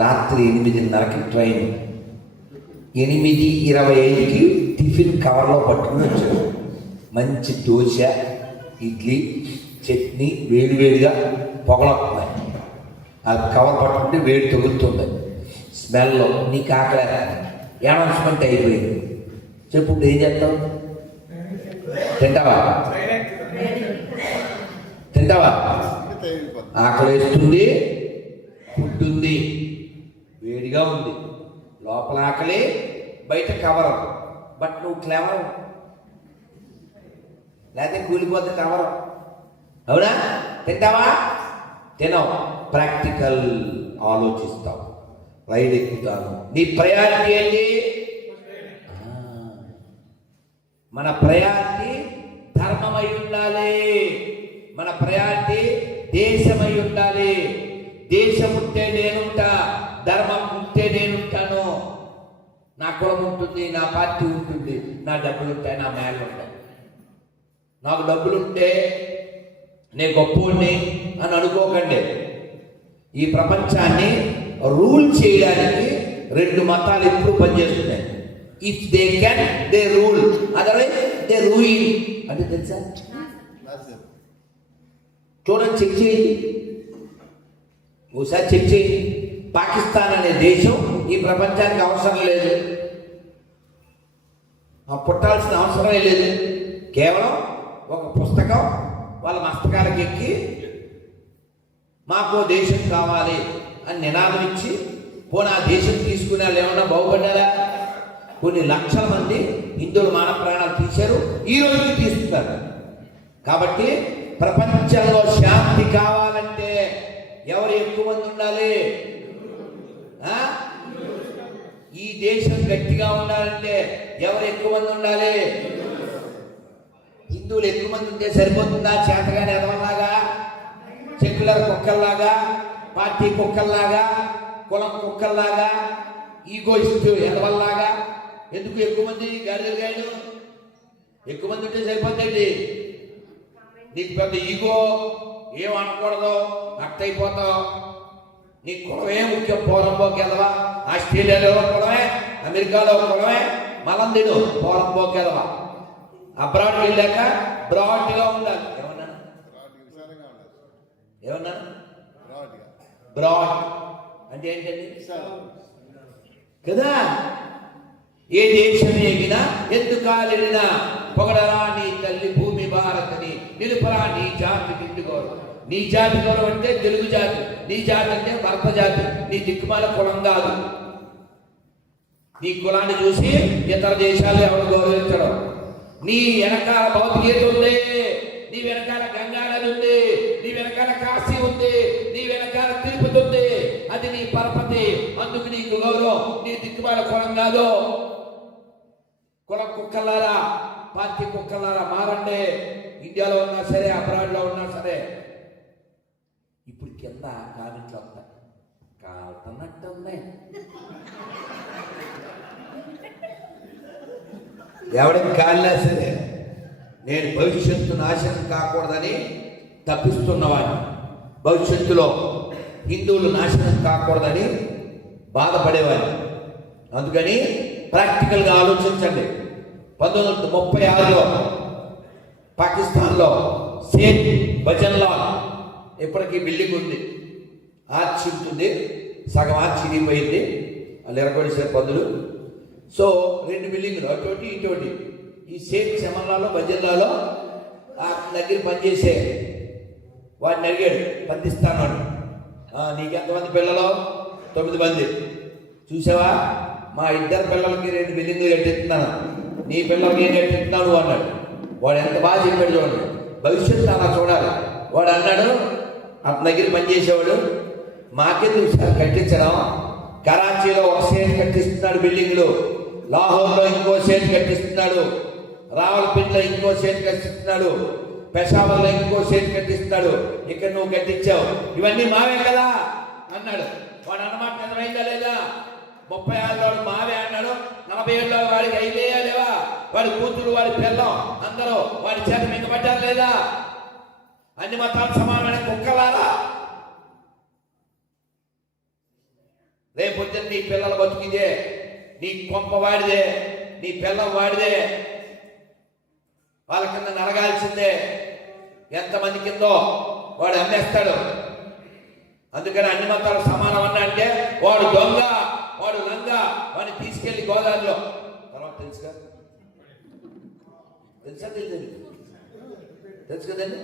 రాత్రి 8:30కి train, 8:25కి tiffin కవర్లో పట్టుకుని వచ్చాడు. మంచి దోశ, ఇడ్లీ, చట్నీ వేడివేడిగా పొగలొస్తున్నాయి. ఆ కవర్ పట్టుకుంటే వేడి తగులుతుంది. స్మెల్లో నీకు ఆకలి అనౌన్స్మెంట్ అయిపోయింది. చెప్పు ఏం చేస్తావు? తింటావా? ఆకలి వేస్తుంది, ఫుడ్ ఉంది, వేడిగా ఉంది, లోపల ఆకలి, బయట కవర్. బట్ నువ్వు క్లెవర్, లేకపోతే కూలిపోతే కవర్. అవునా? తింటావా? తినవు. ప్రాక్టికల్ ఆలోచిస్తావు. రైలు ఎక్కుతాను. నీ ప్రయారిటీ ఏంటి? మన ప్రయారిటీ ధర్మమై ఉండాలి. మన ప్రయారిటీ దేశమై ఉండాలి. దేశం ఉంటే నేనుంటా, ధర్మం ఉంటే నేనుంటాను. నా కులం ఉంటుంది, నా పార్టీ ఉంటుంది, నా డబ్బులు ఉంటాయి, నా మేలు ఉంటాయి. నాకు డబ్బులుంటే నేను గొప్పవాడిని అని అనుకోకండి. ఈ ప్రపంచాన్ని రూల్ చేయడానికి 2 మతాలు ఎప్పుడు పనిచేస్తున్నాయి. If they can they rule, otherwise they ruin అంటే తెలుసా? చూడండి, చెక్ చేయండి, ఒకసారి చెక్ చేయండి. పాకిస్తాన్ అనే దేశం ఈ ప్రపంచానికి అవసరం లేదు, పుట్టాల్సిన అవసరమే లేదు. కేవలం ఒక పుస్తకం వాళ్ళ మస్తకాలకు ఎక్కి మాకు దేశం కావాలి అని నినాదం ఇచ్చి పోనీ ఆ దేశం తీసుకునే వాళ్ళు ఏమన్నా బాగుపడ్డారా? కొన్ని లక్షల మంది హిందువులు మానవ ప్రాణాలు తీశారు, ఈ రోజుకి తీస్తున్నారు. కాబట్టి ప్రపంచంలో శాంతి కావాలంటే ఎవరు ఎక్కువ మంది ఉండాలి? ఈ దేశం గట్టిగా ఉండాలంటే ఎవరు ఎక్కువ మంది ఉండాలి? హిందువులు ఎక్కువ మంది ఉంటే సరిపోతుందా? చేతగానే ఎదవల్లాగా, సెక్యులర్ కుక్కల్లాగా, పార్టీ కుక్కల్లాగా, కులం కుక్కల్లాగా, ఈగోయిస్ట్ ఎదవల్లాగా ఎందుకు ఎక్కువ మంది గాడిదలు? ఎక్కువ మంది ఉంటే సరిపోతుంది. నీకు పెద్ద ఈగో, ఏం అనకూడదు, అట్టయిపోతావు. నీ కులమే ముఖ్యం. పోరంబోకి ఎదవా, ఆస్ట్రేలియాలో కులమే, అమెరికాలో కులమే, మలం తిను పోరంబోకి ఎదవా. అబ్రాడ్ వెళ్ళాక బ్రాడ్గా ఉండాలి. ఏమన్నాను? బ్రాడ్ అంటే ఏంటండి కదా? ఏ దేశం ఎగినా ఎందుకాలినా పొగడరా నీ తల్లి భూమి భారతని, నిలుపరా నీ జాతి నిండు గౌరవం. నీ జాతి గౌరవం అంటే తెలుగు జాతి, నీ జాతి అంటే భర్త జాతి. నీ దిక్కుమాల కులం కాదు. నీ కులాన్ని చూసి ఇతర దేశాలు ఎవరు గౌరవించడం. నీ వెనకాల భౌతికత ఉంది, నీ వెనకాల గంగా నది ఉంది, నీ వెనకాల కాశీ ఉంది, నీ వెనకాల తిరుపతి ఉంది. అది నీ పరపతి, అందుకు నీకు గౌరవం. నీ దిక్కుమాల కులం కాదు. కులం కుక్కలారా, పార్టీ కుక్కలారా మారండి. ఇండియాలో ఉన్నా సరే, అబ్రాడ్లో ఉన్నా సరే. ఇప్పుడు కింద కామెంట్లు వస్తాయి, కాలుతున్నట్టు ఉన్నాయి. ఎవడికి కాలినా సరే నేను భవిష్యత్తు నాశనం కాకూడదని తప్పిస్తున్నవాడిని. భవిష్యత్తులో హిందువులు నాశనం కాకూడదని బాధపడేవాడిని. అందుకని ప్రాక్టికల్గా ఆలోచించండి. 1936లో పాకిస్తాన్లో షేక్ బజన్లాల్, ఇప్పటికీ బిల్డింగ్ ఉంది, ఆర్చి ఉంటుంది, సగం ఆర్చి ఇరిగిపోయింది, వాళ్ళు ఎరగొడిసే పదులు. సో 2 బిల్డింగ్లు, అటోటి ఇటోటి. ఈ షేక్ శమన్లాలో బజన్లాలో ఆ దగ్గర పనిచేసే వాడిని అడిగాడు, పందిస్తాను. నీకు ఎంతమంది పిల్లలు? 9 మంది. చూసావా, మా 2 పిల్లలకి 2 బిల్డింగ్లు కట్టిస్తున్నాను, నీ పిల్లలకి ఏం కట్టిస్తున్నాడు అన్నాడు. వాడు ఎంత బాగా చెప్పాడు చూడండి. భవిష్యత్తు అలా చూడాలి. వాడు అన్నాడు, అతని దగ్గర పనిచేసేవాడు, మాకెందుకు సార్ కట్టించడం, కరాచీలో ఒక షేట్ కట్టిస్తున్నాడు బిల్డింగ్లు, లాహోర్లో ఇంకో షేట్ కట్టిస్తున్నాడు, రావల్పిండిలో ఇంకో షేట్ కట్టిస్తున్నాడు, పెషావర్లో ఇంకో షేట్ కట్టిస్తున్నాడు, ఇక్కడ నువ్వు కట్టించావు, ఇవన్నీ మావే కదా అన్నాడు. వాడు అన్నమాట నిజమైందా లేదా? 36 వాడు మావే అన్నాడు, 47 వాడికి అయిపోయా లేవా? వాడి కూతురు, వాడి పిల్లం అందరూ వాడి చేత మింగబడ్డారు లేదా? అన్ని మతాలు సమానమైన కుక్కలారా. రేపొద్దున నీ పిల్లల బతికిదే, నీ కొంప వాడిదే, నీ పిల్లం వాడిదే, వాళ్ళ కింద నలగాల్సిందే. ఎంతమంది కిందో వాడు అమ్మేస్తాడు. అందుకని అన్ని మతాలు సమానం అన్నా అంటే వాడు దొంగ, వాడు లంగ, వాడిని తీసుకెళ్లి గోదావరిలో తర్వాత తెలుసు తెలియదు, తెలుసు కదండి.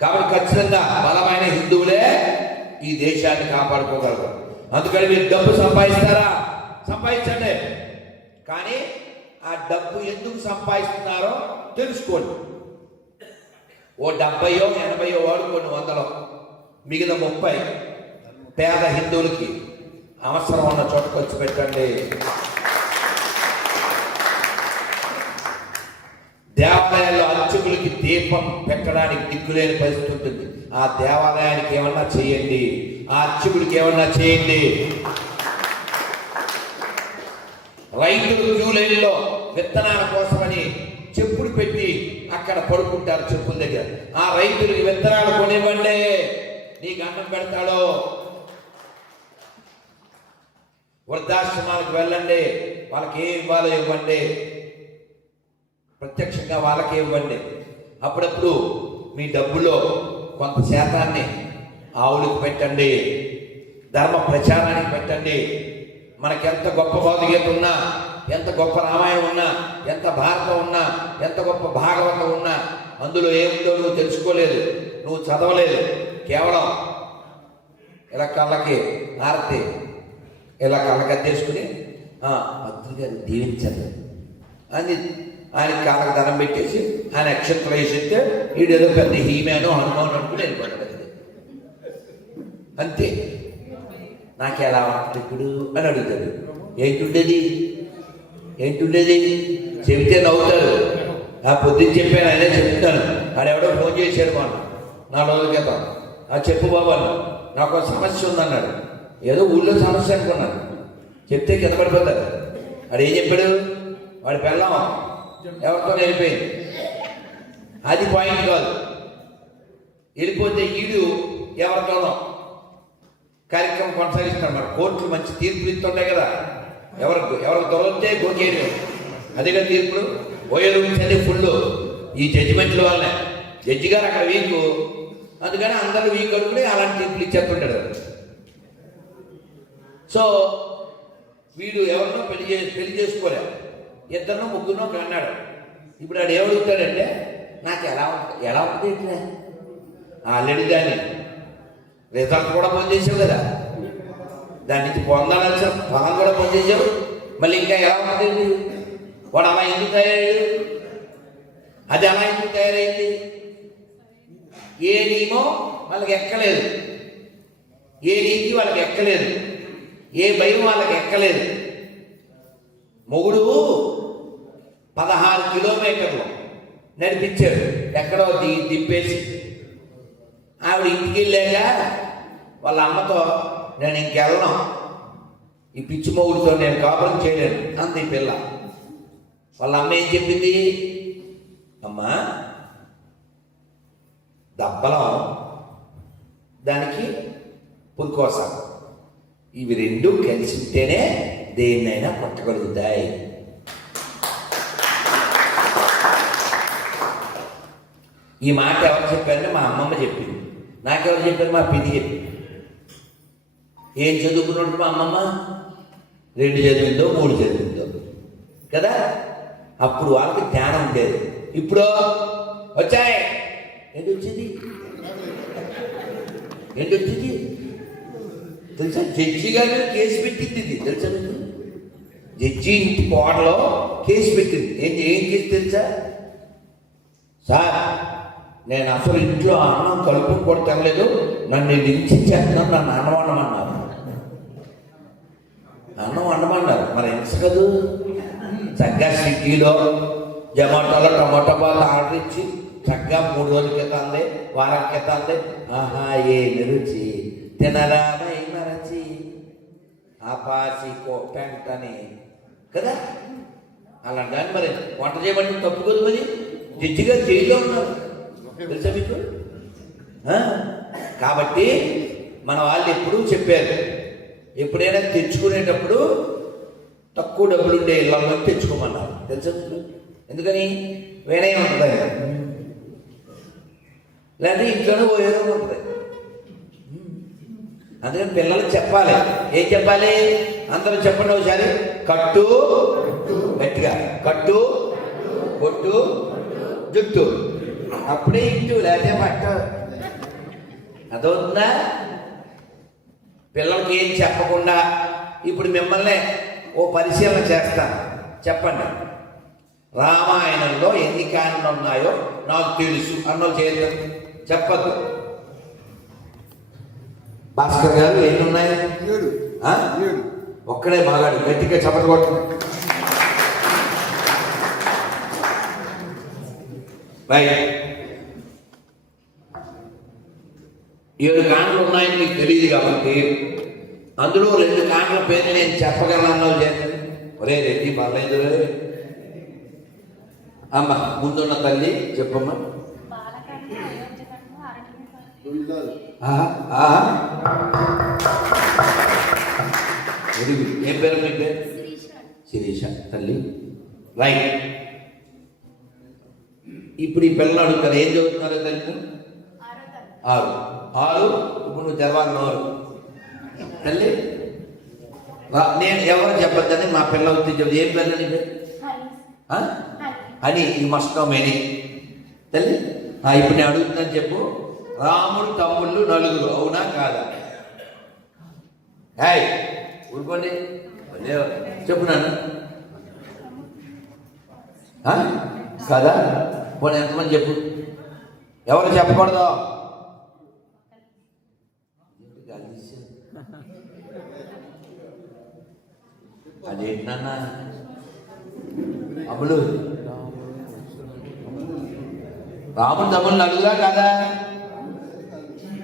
కాబట్టి ఖచ్చితంగా బలమైన హిందువులే ఈ దేశాన్ని కాపాడుకోగలరు. అందుకని మీరు డబ్బు సంపాదిస్తారా, సంపాదించండి, కానీ ఆ డబ్బు ఎందుకు సంపాదిస్తున్నారో తెలుసుకోండి. ఓ 70 80 వాడుకోండి, 100, మిగిలిన 30 పేద హిందువులకి అవసరం ఉన్న చోట ఖర్చు పెట్టండి. దేవాలయాల్లో అర్చకులకి దీపం పెట్టడానికి దిక్కులేని పరిస్థితి ఉంటుంది. ఆ దేవాలయానికి ఏమన్నా చేయండి, ఆ అర్చకుడికి ఏమన్నా చేయండి. రైతులు క్యూ లైన్లో విత్తనాల కోసమని చెప్పులు పెట్టి అక్కడ పడుకుంటారు చెప్పుల దగ్గర. ఆ రైతులకి విత్తనాలు కొనివ్వండి, నీకు అన్నం పెడతాడు. వృద్ధాశ్రమాలకు వెళ్ళండి, వాళ్ళకి ఏ ఇవ్వాలో ఇవ్వండి, ప్రత్యక్షంగా వాళ్ళకే ఇవ్వండి. అప్పుడప్పుడు మీ డబ్బులో కొంత శాతాన్ని ఆవులకు పెట్టండి, ధర్మ ప్రచారానికి పెట్టండి. మనకెంత గొప్ప భౌతికత ఉన్నా, ఎంత గొప్ప రామాయణం ఉన్నా, ఎంత భారతం ఉన్నా, ఎంత గొప్ప భాగవతం ఉన్నా, అందులో ఏముందో నువ్వు తెలుసుకోలేదు, నువ్వు చదవలేదు. కేవలం ఇలా కళ్ళకి ఆరతి ఇలా కళ్ళకి అద్దేసుకుని భద్రుడు గారు దీవించండి అని ఆయన కాళ్ళకి ధనం పెట్టేసి ఆయన నక్షత్రం వేసిస్తే వీడేదో పెద్ద హీమేనో హనుమాన్ అనుకుని వెళ్ళిపోతాడు. అంతే. నాకు ఎలా ఉంటుంది ఇప్పుడు అని అడుగుతాడు. ఏంటుండేది చెబితే నవ్వుతాడు. ఆ పొద్దున్న చెప్పాను, ఆయనే చెప్తాను. ఆడెవడో ఫోన్ చేశాడు మన 4 రోజుల క్రితం. చెప్పు బాబు అన్న, నాకు ఒక సమస్య ఉందన్నాడు. ఏదో ఊళ్ళో సమస్య అనుకున్నాను. చెప్తే కింద పడిపోతాడు. వాడు ఏం చెప్పాడు, వాడి పెళ్ళాం ఎవరితో వెళ్ళిపోయింది. అది పాయింట్ కాదు. వెళ్ళిపోతే ఈడు ఎవరితోనో కార్యక్రమం కొనసాగిస్తాడు. మన కోర్టులు మంచి తీర్పులు ఇస్తుంటాయి కదా, ఎవరికి దొరికితే గోకేరు. అదేగా తీర్పులు ఓయే రూమ్స్ అన్ని ఫుల్. ఈ జడ్జిమెంట్ల వల్లనే జడ్జి గారు అక్కడ వీక్, అందుకని అందరూ వీక్ అనుకుని అలాంటి తీర్పులు ఇచ్చేస్తుంటాడు. సో వీడు ఎవరినో పెళ్లి చేసుకోలే, 2 3 కన్నాడు. ఇప్పుడు వాడు ఏమడుగుతాడంటే, నాకు ఎలా ఉంటుంది ఇట్లా ఆల్రెడీ దాన్ని రిజల్ట్ కూడా పనిచేసావు కదా, దాని నుంచి పొందాల్సిన ఫలం కూడా పనిచేసావు, మళ్ళీ ఇంకా ఎలా ఉంటుంది? వాడు అలా ఎందుకు తయారయ్యాడు, అది అలా ఎందుకు తయారైంది? ఏ నియమం వాళ్ళకి ఎక్కలేదు, ఏ నీతి వాళ్ళకి ఎక్కలేదు, ఏ భయం వాళ్ళకి ఎక్కలేదు. మొగుడు 16 కిలోమీటర్లు నడిపించాడు ఎక్కడో దింపేసి. ఆవిడ ఇంటికి వెళ్ళాక వాళ్ళ అమ్మతో, నేను ఇంకెళ్ళను, ఈ పిచ్చి మొగుడితో నేను కాపురం చేయలేను అంది ఈ పిల్ల. వాళ్ళ అమ్మ ఏం చెప్పింది, అమ్మా దబ్బలం దానికి పురుకోసం, ఇవి 2 కలిసి ఉంటేనే దేన్నైనా కొట్టగలుగుతాయి. ఈ మాట ఎవరు చెప్పారంటే మా అమ్మమ్మ చెప్పింది. నాకెవరు చెప్పారు? మా పిన్ని చెప్పింది. ఏం చదువుకున్నట్టు మా అమ్మమ్మ 2 చదివిందో 3 చదివిందో కదా, అప్పుడు వాళ్ళకి జ్ఞానం ఉండేది. ఇప్పుడు వచ్చాయి ఏంటి వచ్చింది తెలుసా? జడ్జి గారి మీద కేసు పెట్టింది. ఇది తెలుసా మీకు? జడ్జి ఇంటి కోటలో కేసు పెట్టింది. ఏం కేసు తెలుసా? సార్, నేను అసలు ఇంట్లో అన్నం కలుపుని కూడా తినలేదు, నన్ను హింసించేస్తున్నాను, నన్ను అన్నం వండమన్నారు. అన్నం వండమన్నారు. మరి హింస కదూ. చక్కగా స్విగ్గీలో జొమాటోలో టమాటో బాత్ ఆర్డర్ ఇచ్చి చక్కగా 3 రోజుల క్రితం అంది, వారం క్రితం అంది. ఆహా ఏమి రుచి, తినరా మరచి ఆపాసి పెంటని కదా. అలా దాన్ని మరి వంట చేయమంటే తప్పు కదా. మరి జడ్జి గారు జైల్లో ఉన్నారు తెలుసా మీకు? కాబట్టి మన వాళ్ళు ఎప్పుడూ చెప్పారు, ఎప్పుడైనా తెచ్చుకునేటప్పుడు తక్కువ డబ్బులు ఉండే ఇళ్ళల్లో తెచ్చుకోమన్నారు. తెలుసు ఎందుకని? వినయం ఉంటుంది, లేకపోతే ఇంట్లోనే పోయేదో ఉంటుంది. అందుకని పిల్లలకు చెప్పాలి. ఏం చెప్పాలి? అందరూ చెప్పండి ఒకసారి. కట్టు, గట్టిగా కట్టు, బొట్టు, జుట్టు, అప్పుడే ఇంటూ, లేకపోతే పట్టు. అదవుతుందా? పిల్లలకి ఏం చెప్పకుండా ఇప్పుడు మిమ్మల్ని ఓ పరిశీలన చేస్తాను. చెప్పండి, రామాయణంలో ఎన్ని కాండలు ఉన్నాయో నాకు తెలుసు అన్నో చేద్దాం. చెప్పద్దు. భాస్కర్ గారు ఎన్ని ఉన్నాయి? 7. ఒక్కడే బాగాడు, గట్టిగా చప్పట్లు కొట్టు. రైట్. 7 కాండలు ఉన్నాయని మీకు తెలియదు కాబట్టి అందులో 2 కాండల పేర్లు నేను చెప్పగలను. చేయండి. ఒరే రెడ్డి పర్లేదు. అమ్మ ముందున్న తల్లి చెప్పమ్మా. ఏం పేరు మీ పేరు? శిరీష తల్లి. రైట్. ఇప్పుడు ఈ పిల్లలు అడుగుతారు ఏం చదువుతున్నారు తల్లి? 6. ఇప్పుడు నువ్వు తెరవాలి 4 తల్లి. నేను ఎవరు చెప్పొద్దని మా పిల్లలు చెప్తే ఏం పేరు నీ పేరు? అని ఈ మస్ట్ నో మెనీ తల్లి. ఇప్పుడు నేను అడుగుతున్నాను చెప్పు. రాముడు తమ్ముళ్ళు 4, అవునా కాదా? హాయ్ ఊరుకోండి చెప్పు నాన్న. కదా? పోనీ ఎంతమంది చెప్పు. ఎవరు చెప్పకూడదు? అదేంటి నాన్న? అమ్ములు రాముడు తమ్ముళ్ళు 4 కదా?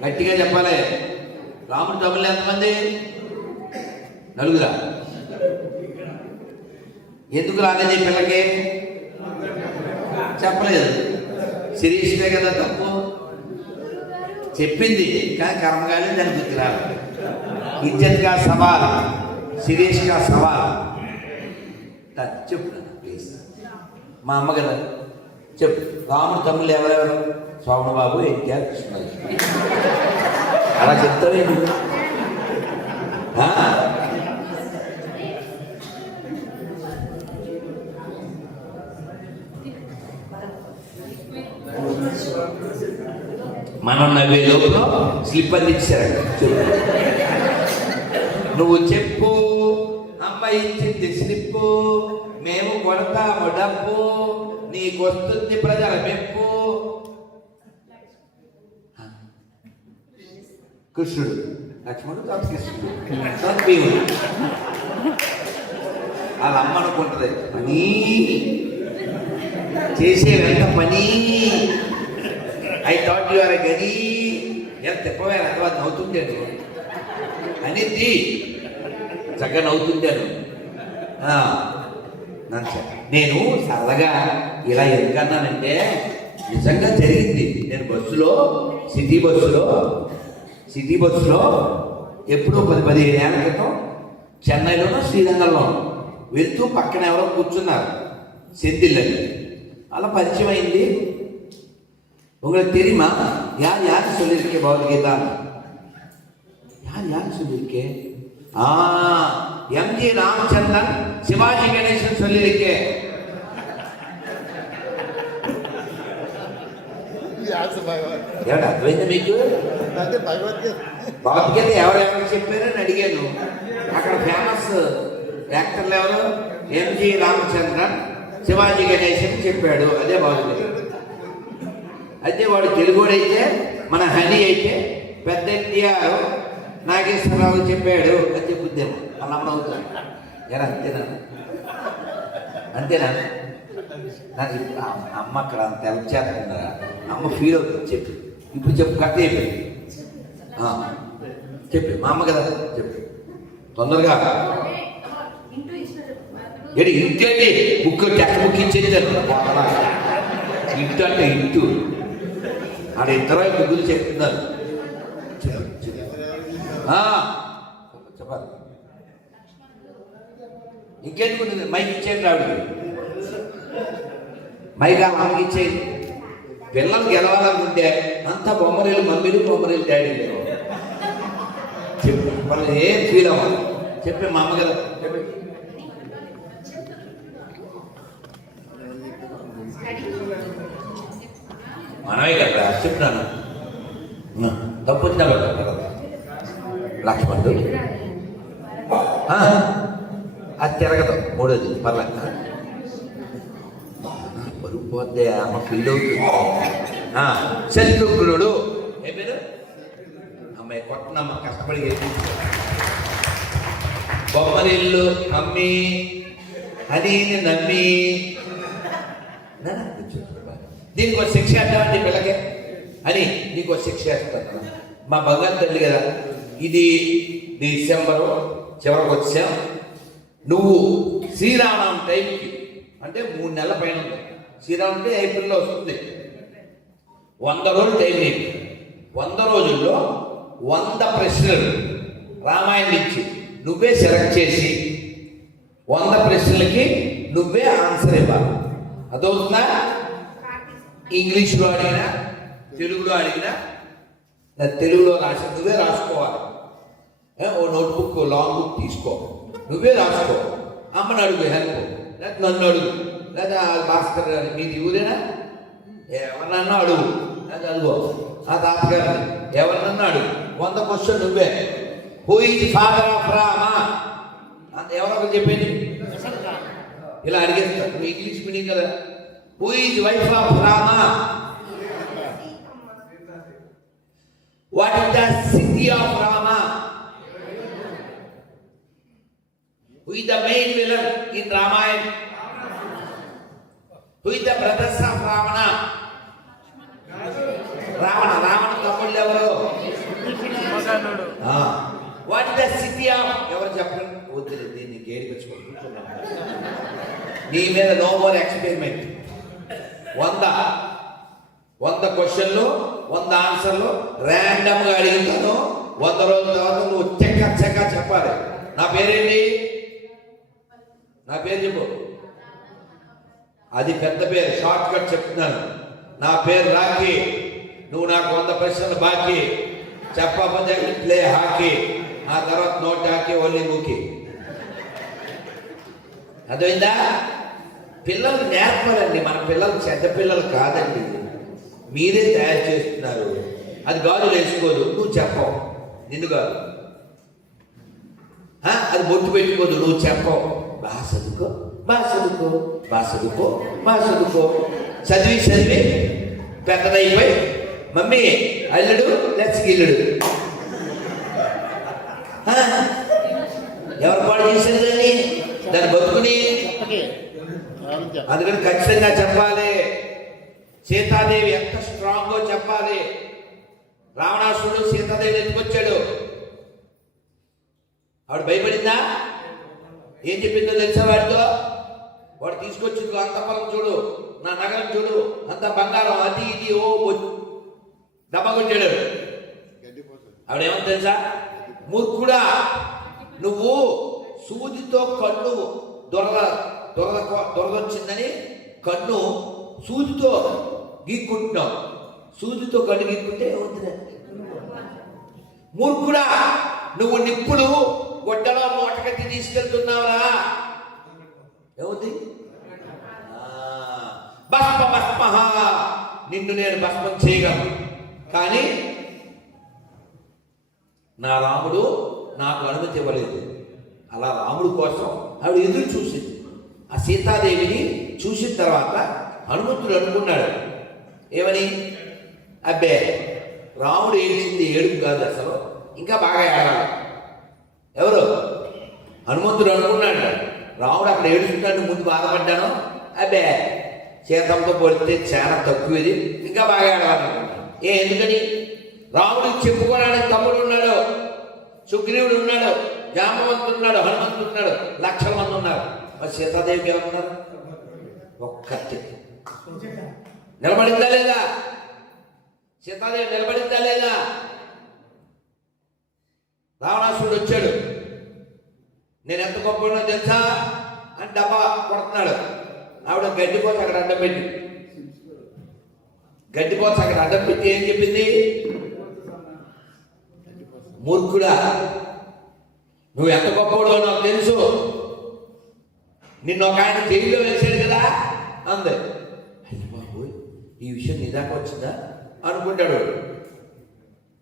గట్టిగా చెప్పాలి. రాముడు తమ్ముళ్ళు ఎంతమంది? 4. ఎందుకు రాలేదు ఈ పిల్లకి? చెప్పలేదు. శిరీష్నే కదా తప్పు చెప్పింది, కానీ కర్మగాలి దాని గుర్తు రాదు. ఇజ్జత్ కా సవాల్, శిరీష్ కా సవాల్. చెప్పు ప్లీజ్. మా అమ్మ కదా చెప్పు. రాముడు తమ్ముళ్ళు ఎవరెవరు? స్వామిబాబు, ఎన్టీఆర్, కృష్ణరాజు. అలా చెప్తావేంటి? మనం నవ్వే లోపల స్లిప్ అందించారు. నువ్వు చెప్పు. అమ్మ ఇచ్చింది స్లిప్పు, మేము కొడతాము డబ్బు, నీకొస్తుంది ప్రజల మెప్పు. కృష్ణుడు, లక్ష్మణుడు, కృష్ణుడు, భీముడు. వాళ్ళ అమ్మ అనుకుంటుంది పని చేసేదంత పని. ఐ థాట్ యు ఆర్ ఎ గని. ఎంత చెప్పవే తర్వాత నవ్వుతుంటాను అనేది చక్కగా నవ్వుతుంటాను. నేను సరదాగా ఇలా ఎందుకన్నానంటే నిజంగా జరిగింది. నేను బస్సులో సిటీ బస్సులో ఎప్పుడో 10-15 ఏళ్ల క్రితం చెన్నైలోనో శ్రీరంగంలో వెళ్తూ పక్కన ఎవరో కూర్చున్నారు, సెందిల్లని. అలా పరిచయం అయింది. உங்களுக்கு தெரியுமா யார் சொல்லியிருக்கே பகவத்கீதா? யார் சொல்லியிருக்கே? எம்ஜி ராமச்சந்திரன், சிவாஜி கணேசன் சொல்லியிருக்கே. అర్థమైంది మీకు? భగవద్గీత ఎవరెవరు చెప్పారని అడిగాను. అక్కడ ఫేమస్ యాక్టర్లు ఎవరు? ఎంజి రామచంద్రన్, శివాజీ గణేశన్ చెప్పాడు. అదే భగవద్గీత. అయితే వాడు తెలుగుడైతే, మన హని అయితే పెద్ద ఎన్టీఆర్ నాగేశ్వరరావు చెప్పాడు అని చెప్పుద్దేమో. వాళ్ళ అమ్మ అవుతాడు. ఎలా అంతేనా? నాకు ఇప్పుడు అమ్మ అక్కడ అంత హెల్ప్ చేస్తుందా? అమ్మ ఫీల్ అవుతుంది. చెప్పి ఇప్పుడు చెప్పు, కట్ అయిపోయింది. చెప్పి మా అమ్మ కదా చెప్పి తొందరగా. ఏంటి ఇంటి అండి? బుక్ టెక్స్ట్ బుక్ ఇచ్చేది ఇంటు అంటే ఇంటు. ఆడ ఇద్దరు ముగ్గురు చెప్తున్నారు. చెప్పాలి ఇంకెందుకు మైక్ ఇచ్చేయండి ఆవిడకి, మైక్ ఆమెకి ఇచ్చేయండి. పిల్లలు గెలవాలనుకుంటే అంతా బొమ్మరీలు మమ్మీలు బొమ్మరీలు డాడీలు చెప్పి వాళ్ళు ఏం ఫీల్ అవ్వాలి చెప్పి మా అమ్మగారు చెప్పి మనమే కదా చెప్తాను. తప్పు వచ్చినా లక్ష్మణుడు అది తిరగదు. మూడోది పర్లేదు బరువు పోతే అమ్మ ఫీల్ అవుతుంది. శత్రుఘ్నుడు ఏ పేరు అమ్మాయి కొట్టనమ్మ కష్టపడి బొమ్మరిల్లు అమ్మి హనీని నమ్మి దీనికి ఒక శిక్ష వేస్తామండి పిల్లకే అని నీకు ఒక శిక్ష వేస్తాను. మా బంగారు తల్లి కదా, ఇది డిసెంబరు చివరికి వచ్చాం. నువ్వు శ్రీరామనవమి టైంకి అంటే 3 నెలల పైన ఉంది. శ్రీరామం అంటే ఏప్రిల్లో వస్తుంది. 100 రోజులు టైం నీకు. 100 రోజుల్లో 100 ప్రశ్నలు రామాయణం ఇచ్చి నువ్వే సెలెక్ట్ చేసి 100 ప్రశ్నలకి నువ్వే ఆన్సర్ ఇవ్వాలి. అదవుతుందా? ఇంగ్లీష్లో అడిగినా తెలుగులో అడిగినా తెలుగులో రాసి నువ్వే రాసుకోవాలి. ఓ నోట్బుక్ లాంగ్ బుక్ తీసుకో, నువ్వే రాసుకో. అమ్మని అడుగు హెల్ప్, లేదా నన్ను అడుగు, లేదా భాస్కర్ గారు మీది ఊరేనా ఎవరినన్నా అడుగు, లేదా అడుగు ఆ తాతగారిని ఎవరినన్నా అడుగు. 100 క్వశ్చన్ నువ్వే. Who is father of Rama అంత ఎవరో ఒకరు చెప్పింది ఇలా అడిగేస్తారు. నువ్వు ఇంగ్లీష్ మీడియం కదా. Who is wife of Rama? What is the city of Rama? Who is the main villain in Ramayana? Who is the brothers of Ravana? Ravana తమ్ముళ్ళు ఎవరు? What is the city of? ఎవరు చెప్పండి. వద్దులే దీన్ని గేరిపించుకోండి. నీ మీద నో మోర్ ఎక్స్పెరిమెంట్. 100 క్వశ్చన్లు 100 ఆన్సర్లు ర్యాండమ్గా అడుగుతాను. 100 రోజుల తర్వాత నువ్వు చెక్క చెప్పాలి. నా పేరేంటి? నా పేరు చెప్పు. అది పెద్ద పేరు, షార్ట్ కట్ చెప్తున్నాను. నా పేరు రాఖీ. నువ్వు నాకు 100 ప్రశ్నలు బాకీ. చెప్పకపోతే ప్లే హాకీ, ఆ తర్వాత నోట్ హాకీ ఓన్లీ మూకీ. అర్థమైందా? పిల్లలు నేర్పాలండి. మన పిల్లలు చెడ్డ పిల్లలు కాదండి, మీరే తయారు చేస్తున్నారు. అది గాజులు వేసుకోదు, నువ్వు చెప్పవు. నిన్ను కాదు. అది బొట్టు పెట్టుకోదు, నువ్వు చెప్పవు. బాగా చదువుకో చదివి పెద్దదైపోయి మమ్మీ అల్లుడు లెచ్చగిల్లుడు. ఎవరు పాడు చేశారు దాన్ని బతుకుని? అందుకని ఖచ్చితంగా చెప్పాలి. సీతాదేవి ఎంత స్ట్రాంగో చెప్పాలి. రావణాసురుడు సీతాదేవిని ఎత్తుకొచ్చాడు. ఆవిడ భయపడిందా? ఏం చెప్పిందో తెలుసా వాడితో? వాడు తీసుకొచ్చింది అంతఃపురం చూడు, నా నగరం చూడు, అంత బంగారం, అది ఇది ఓ దమ్మగొట్టాడు. ఆవిడేమని తెలుసా? మూర్ఖుడా, నువ్వు సూదితో కన్ను దొరదొచ్చిందని కన్ను సూదితో గీక్కుంటున్నావు. సూదితో కన్ను గీక్కుంటే ఏమవుతుంది? మూర్ఖుడా, నువ్వు నిప్పులు గొడ్డలో మూటకట్టి తీసుకెళ్తున్నావురా, ఏమవుతుంది? భస్మ నిన్ను నేను భస్మం చేయగలను. కానీ నా రాముడు నాకు అనుమతి ఇవ్వలేదు. అలా రాముడు కోసం ఆవిడ ఎదురు చూసింది. ఆ సీతాదేవిని చూసిన తర్వాత హనుమంతుడు అనుకున్నాడు ఏమని? అబ్బే, రాముడు ఏడ్చింది ఏడుపు కాదు, అసలు ఇంకా బాగా ఏడాలి. ఎవరు? హనుమంతుడు అనుకున్నాడు. రాముడు అక్కడ ఏడుచుంటాడు, ముందు బాధపడ్డాను. అబ్బే, సీతంతో పోలిస్తే చాలా తక్కువది, ఇంకా బాగా ఏడాలనుకున్నాడు. ఎందుకని? రాముడికి చెప్పుకోవడానికి తమ్ముడు ఉన్నాడు, సుగ్రీవుడు ఉన్నాడు, జాంబవంతుడు ఉన్నాడు, హనుమంతుడు ఉన్నాడు, లక్షల మంది ఉన్నారు. మరి సీతాదేవికి ఏమన్నారు? ఒక్కటి నిలబడిందా లేదా? సీతాదేవి నిలబడిందా లేదా? రావణాసురుడు వచ్చాడు, నేను ఎంత గొప్పనో తెలుసా అని డబ్బా కొడుతున్నాడు. ఆవిడ గడ్డిపోత అక్కడ అడ్డం పెట్టి ఏం చెప్పింది? మూర్ఖుడా, నువ్వు ఎంత గొప్పవాడో నాకు తెలుసు, నిన్ను ఒక ఆయన జైల్లో వేసాడు కదా అంది. అయ్యి బాబు, ఈ విషయం నీ దాకా వచ్చిందా అనుకుంటాడు.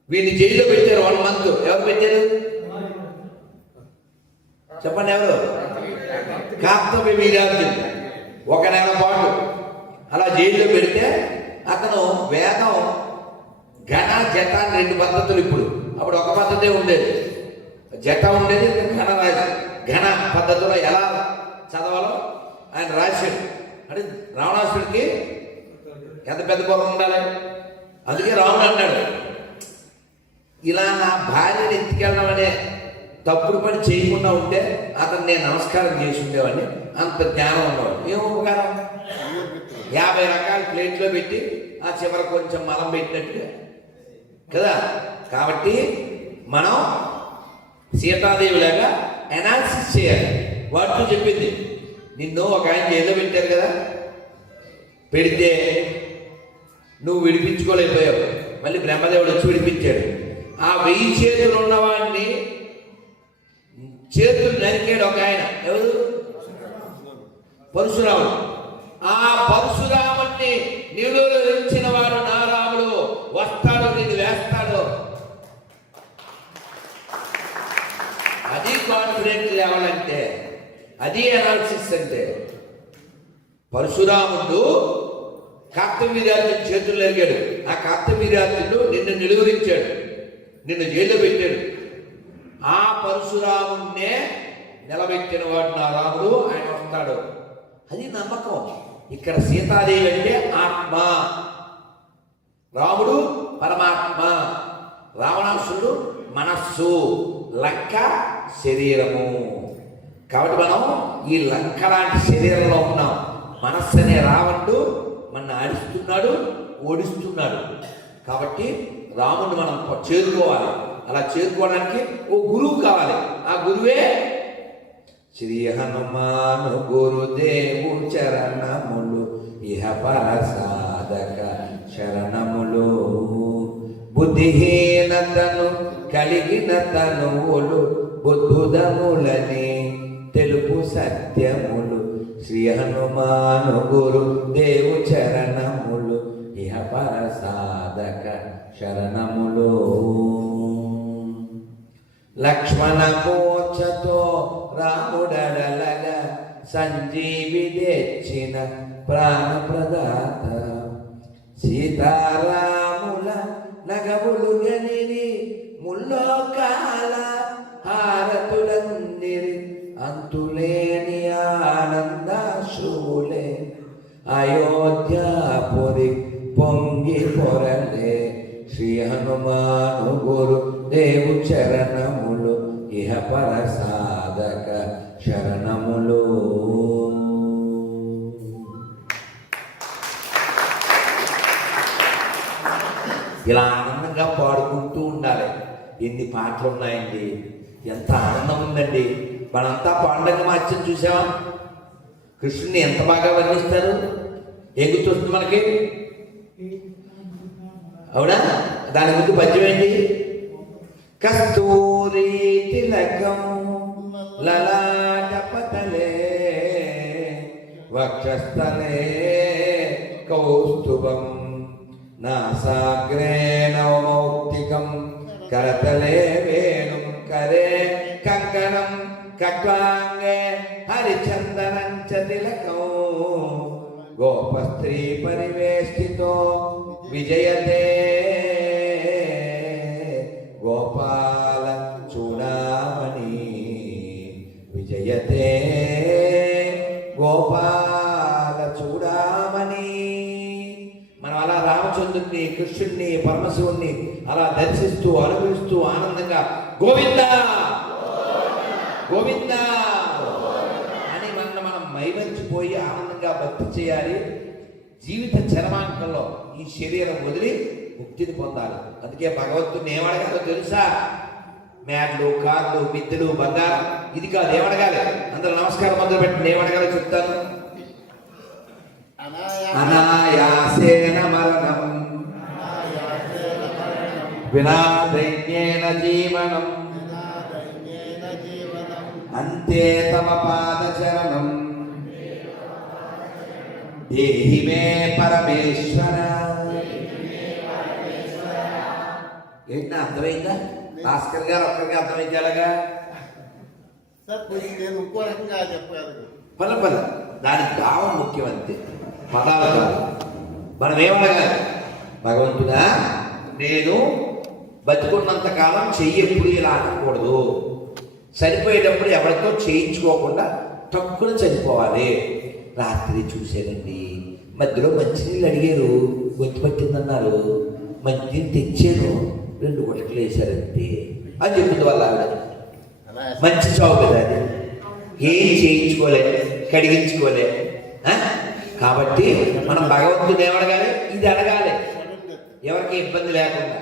వీడిని జైల్లో పెట్టారు 1 month. ఎవరు పెట్టారు చెప్పండి? ఎవరు? కార్తవ్య వీరార్జునుడు 1 నెల పాటు అలా జైల్లో పెడితే అతను వేదం ఘన జట 2 పద్ధతులు. ఇప్పుడు అప్పుడు ఒక పద్ధతే ఉండేది, జట ఉండేది, ఘన పద్ధతిలో ఎలా చదవాలో ఆయన రాశాడు. అంటే రావణాసుడికి ఎంత పెద్ద పొలం ఉండాలి. అందుకే రావణుడు అన్నాడు, ఇలా నా భార్యను ఎత్తుకెళ్ళడం అనే తప్పుడు పని చేయకుండా ఉంటే అతను నేను నమస్కారం చేసి ఉండేవాడిని. అంత జ్ఞానం ఉన్నవాడు. ఏం ఉపకారం? 50 రకాల ప్లేట్లో పెట్టి ఆ చివర కొంచెం మలం పెట్టినట్టుగా కదా. కాబట్టి మనం సీతాదేవిలాగా అనాలిసిస్ చేయాలి. వాటితో చెప్పింది, నిన్ను ఒక ఆయన జైల్లో పెట్టారు కదా, పెడితే నువ్వు విడిపించుకోలేకపోయావు. మళ్ళీ బ్రహ్మదేవుడు వచ్చి విడిపించాడు. ఆ 1000 చేతులు ఉన్నవాడిని చేతులు నరికాడు ఒక ఆయన. ఎవరు? పరశురాముడు. ఆ పరశురాముడిని నిలువలో నిలిచిన వాడు నా రాముడు వస్తాడు, నేను వేస్తాడు. అది కాన్ఫిడెంట్ లెవెల్ అంటే, అది అనాలిసిస్ అంటే. పరశురాముడు కార్తవీర్యార్జునుడు చేతులు నరికాడు. ఆ కార్తవీర్యార్జునుడు నిన్ను నిలువరించాడు, నిన్ను జైల్లో పెట్టాడు. ఆ పరశురామున్నే నిలబెట్టిన వాడు నా రాముడు, ఆయన వస్తాడు. అది నమ్మకం. ఇక్కడ సీతాదేవి అంటే ఆత్మ, రాముడు పరమాత్మ, రావణాసురుడు మనస్సు, లంక శరీరము. కాబట్టి మనం ఈ లంక లాంటి శరీరంలో ఉన్నాం. మనస్సు అనే రావణుడు మన ఆడిస్తున్నాడు, ఓడిస్తున్నాడు. కాబట్టి రాముడిని మనం చేరుకోవాలి. అలా చేరుకోవడానికి ఓ గురువు కావాలి. ఆ గురువే శ్రీ హనుమాను గురుదేవు చరణములు ఇహ పర సాధక శరణములు. బుద్ధిహీనతను కలిగిన తనువులు బుద్ధుదములని తెలుపు సత్యములు. శ్రీ హనుమాను గురుదేవు చరణములు ఇహ పర సాధక శరణములు. లక్ష్మణ మోక్షతో రాముడడలగా సంజీవి తెచ్చిన ప్రాణప్రదాత. సీతారాముల నగములు గనిరి ముల్లోకాల హారతులందిరి. అంతులేని ఆనందాశ్రువులే అయోధ్యాపురి పొంగి పొరలే. శ్రీ హనుమాను గురుదేవు చరణములు ఇహ పర సాధక శరణములు. ఇలా ఆనందంగా పాడుకుంటూ ఉండాలి. ఎన్ని పాటలు ఉన్నాయండి, ఎంత ఆనందం ఉందండి. మనంతా పాండగ మార్చం చూసావా? కృష్ణుని ఎంత బాగా వర్ణిస్తారు. ఏం గుర్తొస్తుంది మనకి? అవునా? దాని ముందు పద్యం ఏంటి? కస్తూరి తిలకం లలాటపతలే వక్షస్థలే కౌస్తుభం నాసాగ్రే నవమౌక్తికం కరతలే వేణుం కరే కంకణం కట్వాంగే హరిచందనం చ తిలకం గోపస్త్రీ పరివేష్టితో విజయతే గోపాల చూడామణి. విజయతే గోపాల చూడామణి. మనం అలా రామచంద్రుడిని, కృష్ణుడిని, పరమశివుణ్ణి అలా దర్శిస్తూ అనుభవిస్తూ ఆనందంగా గోవిందా గోవిందా అని మనం మైమరిచిపోయి ఆనందంగా భక్తి చేయాలి. జీవిత చరమాంకంలో ఈ శరీరం వదిలి ముక్తిని పొందాలి. అందుకే భగవంతుని ఏమడగాలో తెలుసా? మేడలు, కార్లు, మిద్దెలు, బంగారం ఇది కాదు. ఏమడగాలి? అందరూ నమస్కారం మొదలు పెట్టి ఏమడగాలో చెప్తాను. అనాయాసేన మరణం వినా దైన్యేన జీవనం అంతే తమ పాదచరణం దేహి మే పరమేశ్వర. ఏంటి అర్థమైందా? భాస్కర్ గారు ఒక్కరికి అర్థమైంది ఎలాగా? పల దానికి భావం ముఖ్యం అంతే, పదాలు కాదు. మనం ఏమడగాలి? భగవంతుడా, నేను బతుకున్నంత కాలం చెయ్యి ఎప్పుడు ఇలా అనకూడదు. చనిపోయేటప్పుడు ఎవరితో చేయించుకోకుండా తక్కువ చనిపోవాలి. రాత్రి చూశానండి, మధ్యలో మంచినీళ్ళు అడిగారు, గొంతు పట్టిందన్నారు, మంచినీళ్ళు తెచ్చాను, 2 గుటకలు వేశారంతే అని చెప్పింది వాళ్ళ ఆవిడ. మంచి చావు కదా అది. ఏం చేయించుకోలే, కడిగించుకోలే. కాబట్టి మనం భగవంతుడు ఏమడగాలి? ఇది అడగాలి, ఎవరికి ఇబ్బంది లేకుండా.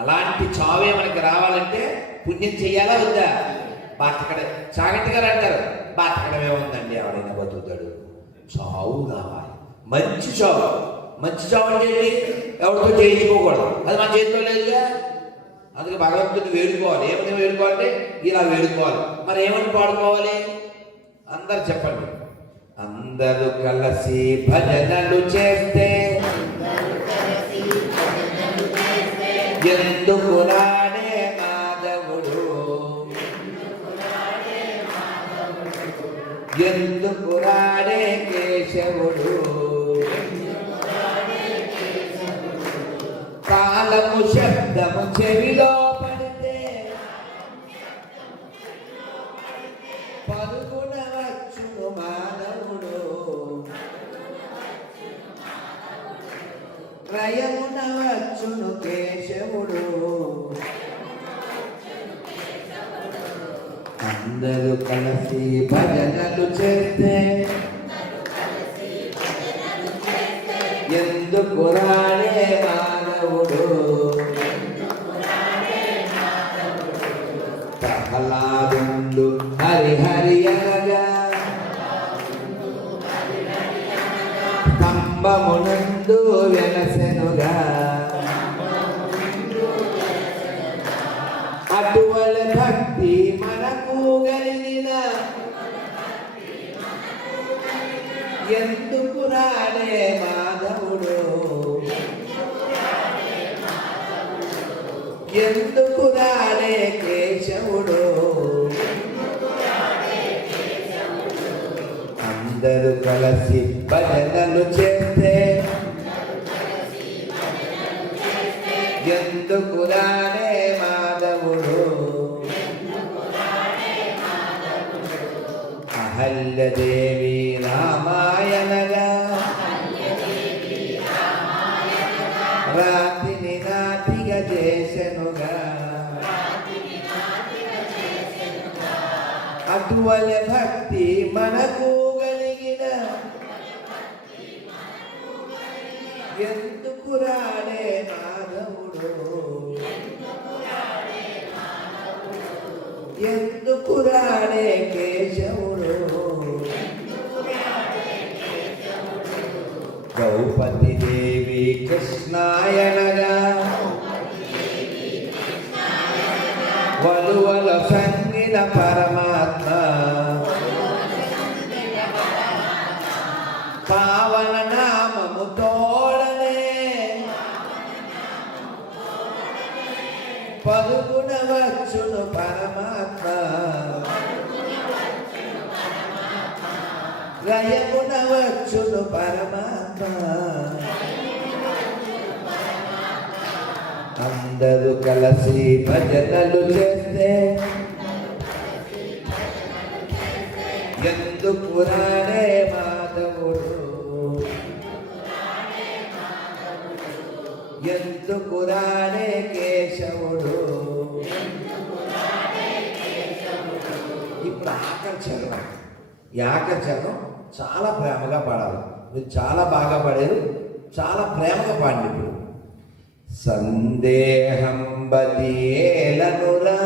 అలాంటి చావే మనకి రావాలంటే పుణ్యం చెయ్యాలా వద్దా? బాతకడ చాగంటి గారు అంటారు, బాతకడమే ఉందండి, ఎవరైనా బతుకుతాడు, చావు కావాలి. మంచి చావు. మంచి చావు అంటే ఎవరితో చేయించుకోకూడదు, అది మన చేతిలో లేదుగా. అందుకే భగవంతుని వేడుకోవాలి. ఏమని వేడుకోవాలంటే ఇలా వేడుకోవాలి. మరి ఏమని పాడుకోవాలి? అందరు చెప్పండి. అందరూ కలిసి భజనలు చేస్తే ఎందుకు రాడే మాధవుడు, ఎందుకు రాడే కేశవుడు, కాలము శబ్దము చెవిలో పడితే పరుగున వచ్చును మాధవుడు, రయమున వచ్చును కేశవుడు. అందరూ కలిసి భజనలు చేస్తే ఎందుకు రాడే మాధవుడు, ప్రహ్లాదుండు హరిహరి అనగా స్తంభమునందు వెలసెనుగా, అటువల భక్తి మనకు కలిగిన ఎందుకు రాడే మాధవుడు, ఎందుకు రాడే కేశవుడు. అందరూ కలిసి భజనలు చేస్తే ఎందుకు రాడే మాధవుడు, అహల్యదేవి రామాయణగా రాతిని నాటిగా చేసెనుగా, అటువల భక్తి మనకు కలిగిన ఎందుకు రాడే మాధవుడు, ఎందుకు రాడే కేశవుడు. ద్రౌపది దేవి కృష్ణాయనగా వలువల సంగిన పరమాత్మ, పావన నామము తోడనే పరుగున వచ్చును పరమాత్మ, రయమున వచ్చును పరమాత్మ. అందరూ కలిసి భజనలు చేస్తే ఎందుకు రాడే మాధవుడు, ఎందుకు రాడే కేశవుడు. ఇప్పుడు ఆఖరి చరణం, ఈ ఆఖరి చరణం చాలా ప్రేమగా పాడాలి. మీరు చాలా బాగా పాడారు, చాలా ప్రేమగా పాడండి. ఇప్పుడు సందేహం బదియేలనురా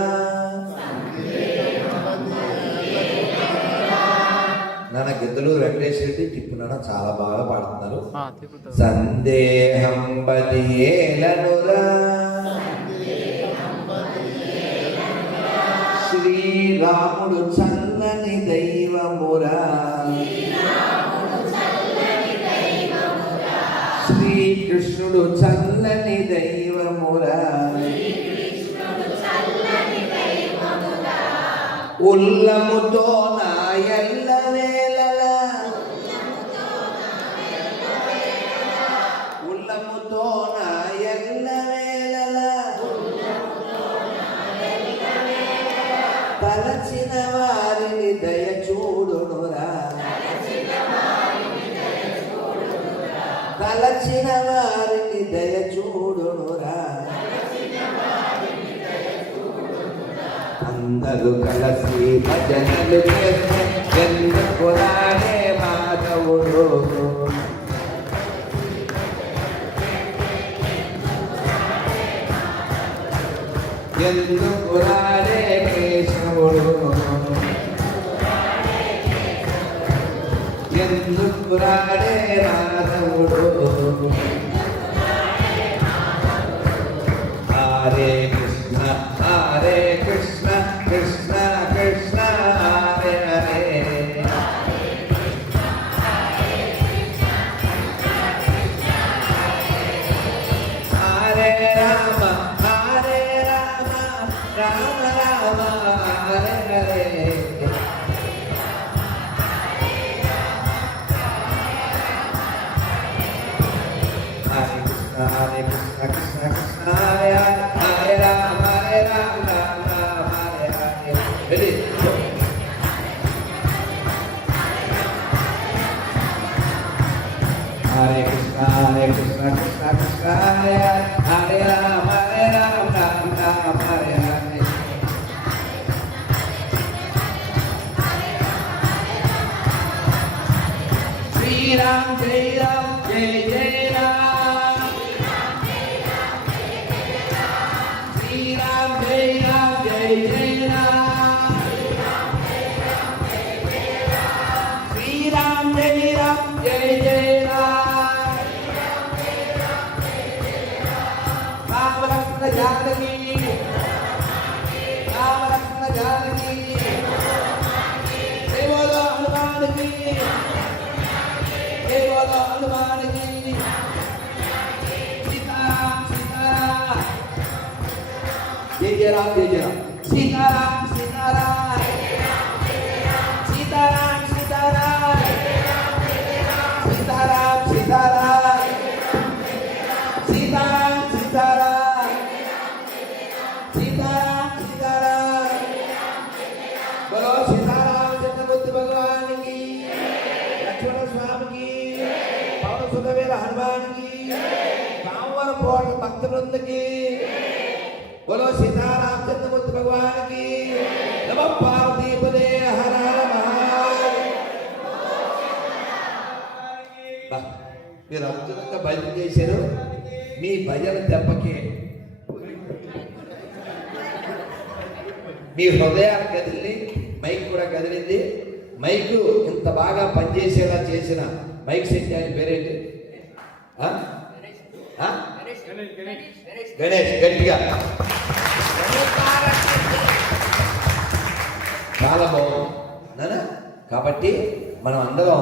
నాన్న గిద్దలు వెంకటేష్ రెడ్డి టిప్పు నాన్న చాలా బాగా పాడుతున్నారు. సందేహం బదియేలనురా శ్రీరాముడు చల్లని దైవమురా శ్రీకృష్ణుడు చల్లని దైవమురా ఉల్లముతో నా ఎల్లవేళలా ఉల్లముతో నా ఎల్లవేళలా తలచిన వారిని దయ చూడునురా తలచిన వారిని దయ చూడునురా అందరూ కలిసి భజనలు చేస్తే ఎందుకు రాడే మాధవుడు ఎందుకు రాడే కేశవుడు ఎందుకు రాడే మాధవుడు Hare Krishna Hare Krishna Krishna Krishna Hare Hare Hare Rama Hare Rama Rama Rama Hare Hare Hare Krishna, Krishna Krishna, Hare Hare, Hare Rama, Rama Hare Hare. Ready? Go. Hare Krishna, Krishna Krishna, Hare Hare, Hare Rama, Rama Hare Hare. Shri Ram, Jai Ram, Jai Jai Ram. Jai Ram, Jai Jai Ram. Shri Ram, Jai Ram, Jai Jai Ram. Ram Lakshmana Janaki, Ram Lakshmana Janaki. Jai Bolo Hanuman ki, Jai Bolo Hanuman ki. Sitaram, Sitaram. Jai Jai Ram, Jai Jai Ram. Sitaram, Sitaram. Sitaram, Sitaram. Sitaram, Sitaram. Sitaram, Sitaram. Sitaram, Sitaram. बोलो सीताराम चंद्रगुप्त भगवान की, लक्ष्मण स्वामी की, पवन सुत वीर हनुमान की, Kanwar coat भक्त वृंद की. बोलो सीताराम चंद्रगुप्त भगवान की. नमः पार्वती पदे हर हर महादेव. మీరు అద్భుతంగా భజన చేశారు. మీ భజన దెబ్బకి మీ హృదయాలు కదిలి మైక్ కూడా కదిలింది. మైకు ఇంత బాగా పనిచేసేలా చేసిన మైక్ సెట్ ఆయన పేరేంటి? గణేష్. గట్టిగా చాలా బాగుంది. కాబట్టి మనం అందరం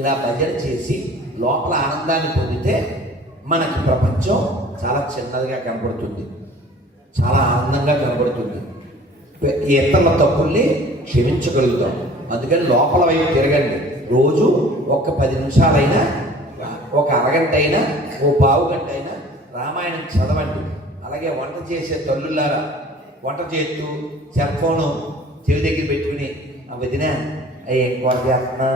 ఇలా భజన చేసి లోపల ఆనందాన్ని పొందితే మనకి ప్రపంచం చాలా చిన్నదిగా కనబడుతుంది, చాలా ఆనందంగా కనబడుతుంది. ఇతరుల తప్పుల్ని క్షమించగలుగుతాం. అందుకని లోపల వైపు తిరగండి. రోజు ఒక 10 నిమిషాలైనా, ఒక అరగంట అయినా, ఓ పావు గంట అయినా రామాయణం చదవండి. అలాగే వంట చేసే తల్లులారా, వంట చేస్తూ సెల్ ఫోను చెవి దగ్గర పెట్టుకుని వదిన ఏం కూర చేస్తున్నా